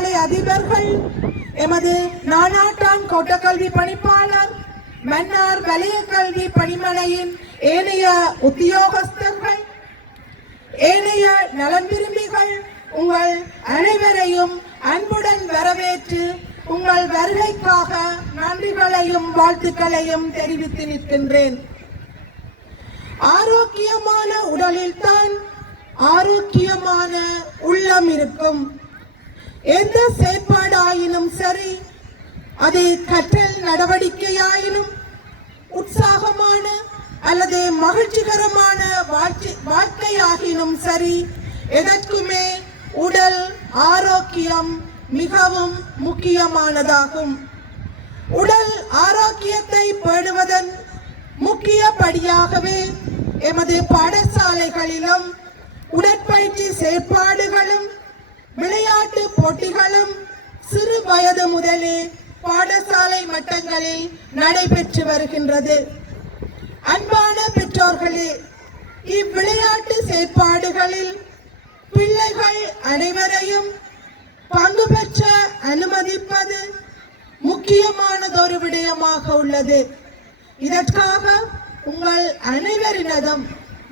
பாடசாலை அதிபர்கள், எமது நானாட்டான் கோட்டக்கல்வி பணிப்பாளர், மன்னார் வலய கல்வி பணிமனையின் ஏனைய உத்தியோகஸ்தர்கள், ஏனைய நலன் விரும்பிகள், உங்கள் அனைவரையும் அன்புடன் வரவேற்று உங்கள் வருகைக்காக நன்றிகளையும் வாழ்த்துக்களையும் தெரிவித்து நிற்கின்றேன். ஆரோக்கியமான உடலில் தான் ஆரோக்கியமான உள்ளம் இருக்கும். எந்த செயற்பாடாயினும் சரி, அது கற்றல் நடவடிக்கையாயினும் உற்சாகமான அல்லது மகிழ்ச்சிகரமான வாழ்க்கையாகினும் சரி, எதற்குமே உடல் ஆரோக்கியம் மிகவும் முக்கியமானதாகும். உடல் ஆரோக்கியத்தை பேணுவதன் முக்கிய படியாகவே எமது பாடசாலைகளிலும் உடற்பயிற்சி செயற்பாடுகளும் விளையாட்டு போட்டிகளும் சிறு வயது முதலே பாடசாலை மட்டங்களில் நடைபெற்று வருகின்றது. அன்பான பெற்றோர்களே, இவ்விளையாட்டு செயற்பாடுகளில் பிள்ளைகள் அனைவரையும் பங்கு பெற்ற அனுமதிப்பது முக்கியமானதொரு விடயமாக உள்ளது. இதற்காக உங்கள் அனைவரினதும்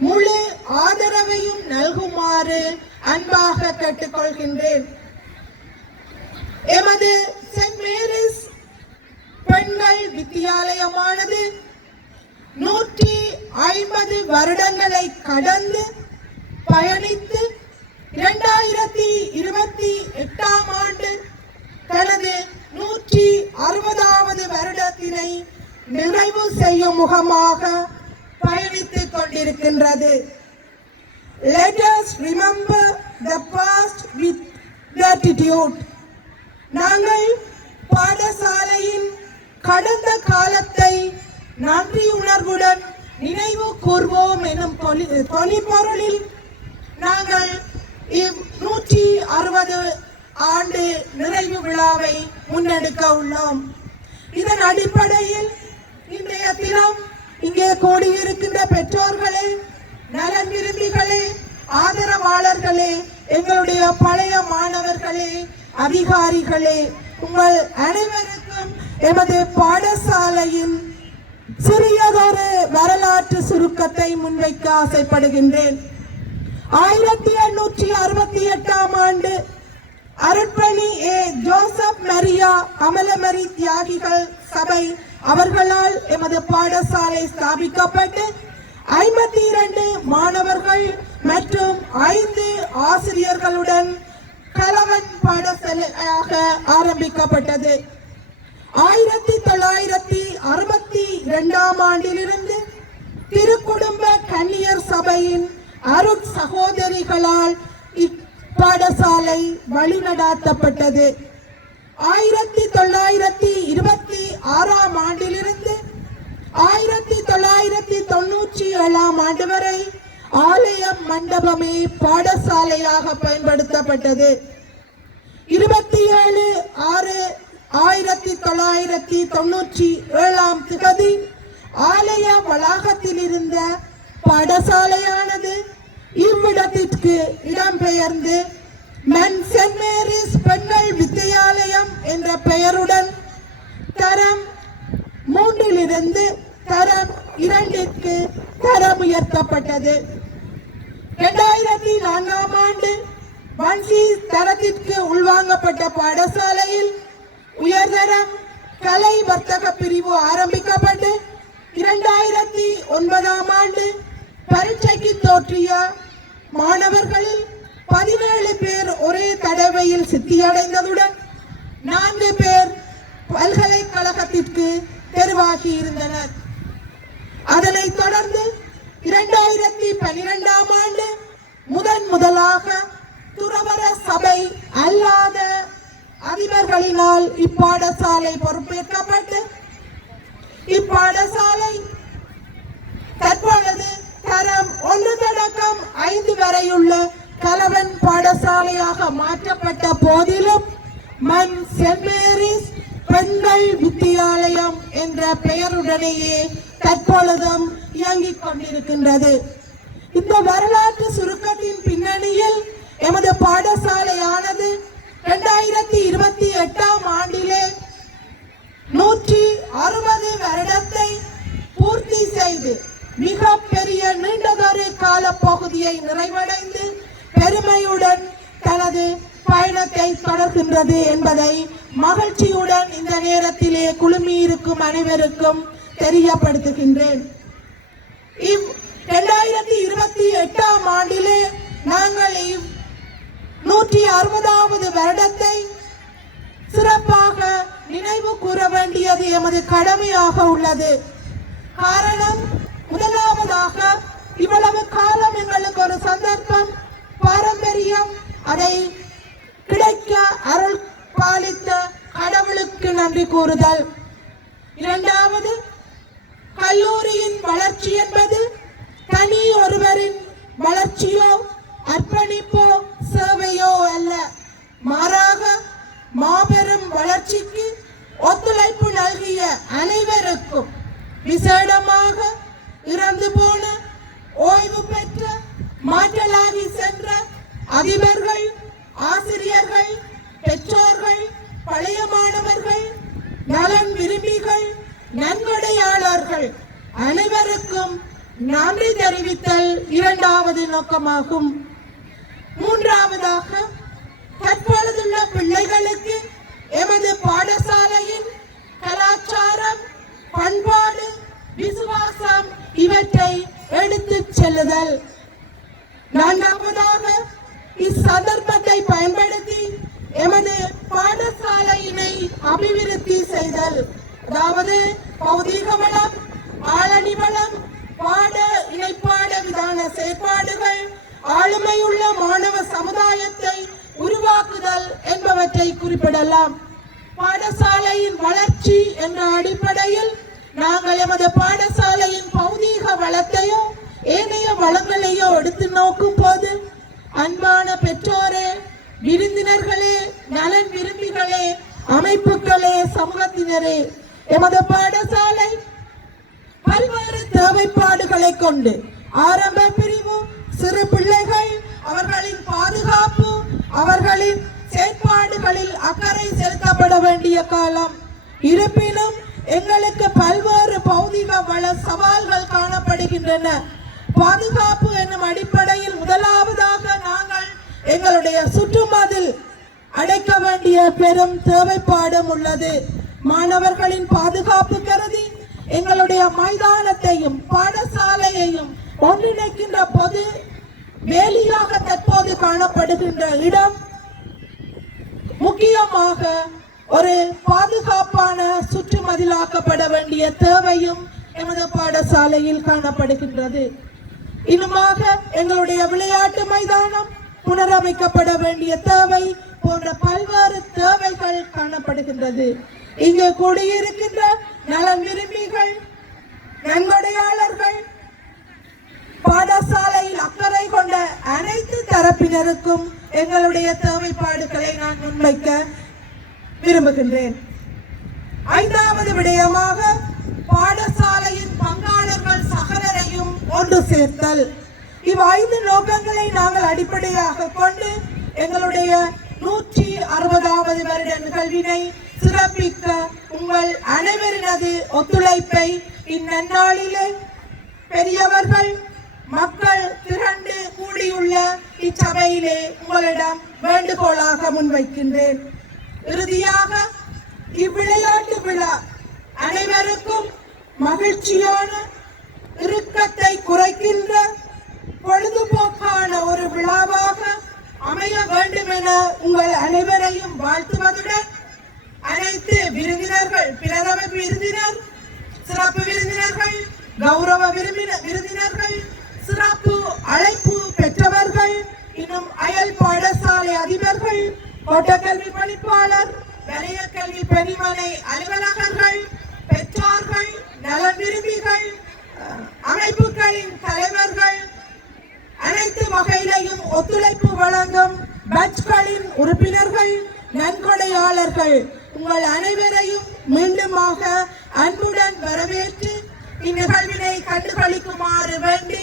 முழு ஆதரவையும் நல்குமாறு அன்பாக கேட்டுக்கொள்கின்றேன். எமது சென்ட் மேரிஸ் பெண்கள் வித்தியாலயமானது 150 வருடங்களை கடந்து பயணித்து 2028ஆம் ஆண்டு தனது 160வது வருடத்தினை நிறைவு செய்யும் முகமாக பயணித்துக் கொண்டிருக்கின்றது. Let us remember the past with gratitude. நாங்கள் பாடசாலையின் கடந்த காலத்தை நன்றி உணர்வுடன் நினைவு கூர்வோம் எனும் தொனிப்பொருளில் நாங்கள் 160 ஆண்டு நிறைவு விழாவை முன்னெடுக்க உள்ளோம். இதன் அடிப்படையில் இன்றைய தினம் இங்கே கூடியிருக்கின்ற பெற்றோர்களே, நலன் விரும்பிகளே, ஆதரவாளர்களே, எங்களுடைய பழைய மாணவர்களே, அதிகாரிகளே, உங்கள் அனைவருக்கும் எமது பாடசாலையின் சிறியதொரு வரலாற்று சுருக்கத்தை முன்வைக்க ஆசைப்படுகின்றேன். 1868ஆம் ஆண்டு அருட்பணி ஜோசப் மரியா அமலமரி தியாகிகள் சபை அவர்களால் எமது பாடசாலை ஸ்தாபிக்கப்பட்டு 52 மாணவர்கள் மற்றும் 5 ஆசிரியர்களுடன் கலவன் பாடசாலையாக ஆரம்பிக்கப்பட்டது. 1962ஆம் ஆண்டிலிருந்து திருக்குடும்ப கன்னியர் சபையின் அருட் சகோதரிகளால் இப்பாடசாலை வழிநடாத்தப்பட்டது. 1926ஆம் ஆண்டிலிருந்து 1997ஆம் ஆண்டு வரை ஆலயம் மண்டபமே பாடசாலையாக பயன்படுத்தப்பட்டது. 27/6/1997ஆம் தேதி ஆலய வளாகத்தில் இருந்த பாடசாலையானது இவ்விடத்திற்கு இடம்பெயர்ந்து சென்ட் மேரிஸ் பெண்கள் வித்தியாலயம் என்ற பெயருடன் தரம் 3 தரம் 2க்கு தரம் உயர்த்தப்பட்டது. 2004ஆம் ஆண்டு வன்சி தரத்திற்கு உள்வாங்கப்பட்ட பாடசாலையில் உயர்தரம் கலை வர்த்தக பிரிவு ஆரம்பிக்கப்பட்டு 2009ஆம் ஆண்டு பரீட்சைக்கு தோற்றிய மாணவர்களில் 17 பேர் ஒரே தடவையில் சித்தியடைந்ததுடன் 4 பேர் பல்கலைக்கழகத்திற்கு தெரிவாகி இருந்தனர். அதனைத் தொடர்ந்து 2012ஆம் ஆண்டு முதலாக துறவர சபை அல்லாத அதிபர்களினால் இப்பாடசாலை பொறுப்பேற்கப்பட்டு இப்பாடசாலை தற்பொழுது தரம் 1 தொடக்கம் 5 வரையுள்ள கலவன் பாடசாலையாக மாற்றப்பட்ட போதிலும் சென்ட் மேரிஸ் பெண்கள் வித்தியாலயம் என்ற பெயருடனேயே தற்பொழுதும் இயங்கிக் கொண்டிருக்கின்றது. இந்த வரலாற்று சுருக்கத்தின் பின்னணியில் எமது பாடசாலையானது 2028 ஆண்டிலே 160 வருடத்தை பூர்த்தி செய்து மிக பெரிய நீண்டதொரு கால பகுதியை நிறைவடைந்து பெருமையுடன் தனது பயணத்தை தொடர்கின்றது என்பதை மகிழ்ச்சியுடன் இந்த நேரத்திலே குழுமியிருக்கும் அனைவருக்கும் தெரியப்படுத்துகின்றேன். 2028 ஆண்டிலே நாங்கள் 160வது வருடத்தை சிறப்பாக நினைவு கூற வேண்டியது எமது கடமையாக உள்ளது. காரணம், முதலாவதாக இவ்வளவு காலம் எங்களுக்கு ஒரு சந்தர்ப்பம், பாரம்பரியம், அதை கிடைக்க அருள் பாலித்த கடவுளுக்கு நன்றி கூறுதல். இரண்டாவது, கல்லூரியின் வளர்ச்சி என்பது தனி ஒருவரின் வளர்ச்சியோ அர்ப்பணிப்போ சேவையோ அல்ல, மாறாக மாபெரும் வளர்ச்சிக்கு ஒத்துழைப்பு நல்கிய அனைவருக்கும், விசேடமாக இறந்து போன, ஓய்வு பெற்ற, மாற்றலாகி சென்ற அதிபர்கள், ஆசிரியர்கள், பெற்றோர்கள், பழைய மாணவர்கள், நலன் விரும்பிகள், நன்கொடையாளர்கள் அனைவருக்கும் நன்றி தெரிவித்தல் இரண்டாவது நோக்கமாகும். மூன்றாவதாக, தற்பொழுதுள்ள பிள்ளைகளுக்கு எமது பாடசாலையின் கலாச்சாரம், பண்பாடு, விசுவாசம் இவற்றை எடுத்துச் செல்லுதல். நான்காவதாக, இச்சந்தர்ப்பத்தை பயன்படுத்தி எமது பாடசாலையினை அபிவிருத்தி செய்தல். அதாவது பௌதீக வளம், ஆளணி வளம், பாட இணைப்பாட விதான செயற்பாடுகள், ஆளுமையுள்ள மாணவ சமுதாயத்தை உருவாக்குதல் என்பவற்றை குறிப்பிடலாம். பாடசாலையின் வளர்ச்சி என்ற அடிப்படையில் நாங்கள் எமது பாடசாலையின் பௌதீக வளத்தையோ ஏனைய வளங்களையோ எடுத்து நோக்கும் போது, அன்பான பெற்றோரே, விருந்தினர்களே, நலன் விரும்பிகளே, அமைப்புகளே, சமூகத்தினரே, எமது பாடசாலை பல்வேறு தேவைப்பாடுகளை கொண்டு ஆரம்ப பிரிவு, சிறு பிள்ளைகள், அவர்களின் பாதுகாப்பு, அவர்களின் செயற்பாடுகளில் அக்கறை செலுத்தப்பட வேண்டிய காலம். இருப்பினும் எங்களுக்கு பல்வேறு பௌதிக வள சவால்கள் காணப்படுகின்றன. பாதுகாப்பு என்னும் அடிப்படையில் முதலாவதாக நாங்கள் எங்களுடைய சுற்றுமதில் அடைக்க வேண்டிய பெரும் தேவைப்பாடும் உள்ளது. மாணவர்களின் பாதுகாப்பு கருதி எங்களுடைய மைதானத்தையும் பாடசாலையையும் ஒன்றிணைக்கின்ற பொது வேலியாக தற்போது காணப்படுகின்ற இடம் முக்கியமாக ஒரு பாதுகாப்பான சுற்றுமதிலாக்கப்பட வேண்டிய தேவையும் எமது பாடசாலையில் காணப்படுகின்றது. இன்னுமாக எங்களுடைய விளையாட்டு மைதானம் புனரமைக்கப்பட வேண்டிய தேவை போன்ற பல்வேறு தேவைகள் காணப்படுகின்றது. இங்கு கூடியிருக்கின்ற நலன் விரும்பிகள், நன்கொடையாளர்கள், பாடசாலையில் அக்கறை கொண்ட அனைத்து தரப்பினருக்கும் எங்களுடைய தேவைப்பாடுகளை நான் முன்வைக்க விரும்புகின்றேன். ஐந்தாவது விடயமாக, பாடசாலையின் பங்காளர்கள் சகலரையும் ஒன்று சேர்த்தல். இவ் 5 நோக்கங்களை நாங்கள் அடிப்படையாக கொண்டு எங்களுடைய 160வது வருட நிகழ்வினை சிறப்பிக்க உங்கள் அனைவரினது ஒத்துழைப்பை இந்நன்னாளிலே பெரியவர்கள், மக்கள் திரண்டு கூடியுள்ள இச்சபையிலே உங்களிடம் வேண்டுகோளாக முன்வைக்கின்றேன். இறுதியாக, இவ்விளையாட்டு விழா அனைவருக்கும் மகிழ்ச்சியான, இறுக்கத்தை குறைக்கின்ற, பொழுதுபோக்கான ஒரு விழாவாக அமைய வேண்டும் என உங்கள் அனைவரையும் வாழ்த்துவதுடன், அனைத்து விருந்தினர்கள், பிரதம விருந்தினர், சிறப்பு விருந்தினர்கள், கௌரவ விருந்தினர்கள், சிறப்பு அழைப்பு பெற்றவர்கள், இன்னும் அயல் பாடசாலை அதிபர்கள், கோட்டக்கல்வி பணிப்பாளர், வலய கல்வி பணிமனை அலுவலகர்கள், பெற்றோர்கள், நலன் விரும்பிகள், அமைப்புகளின் தலைவர்கள், அனைத்து வகையிலையும் ஒத்துழைப்பு வழங்கும் பேட்ச்களின் உறுப்பினர்கள், நன்கொடையாளர்கள், உங்கள் அனைவரையும் மீண்டுமாக அன்புடன் வரவேற்று இந்நிகழ்வினை கண்டுகளிக்குமாறு வேண்டி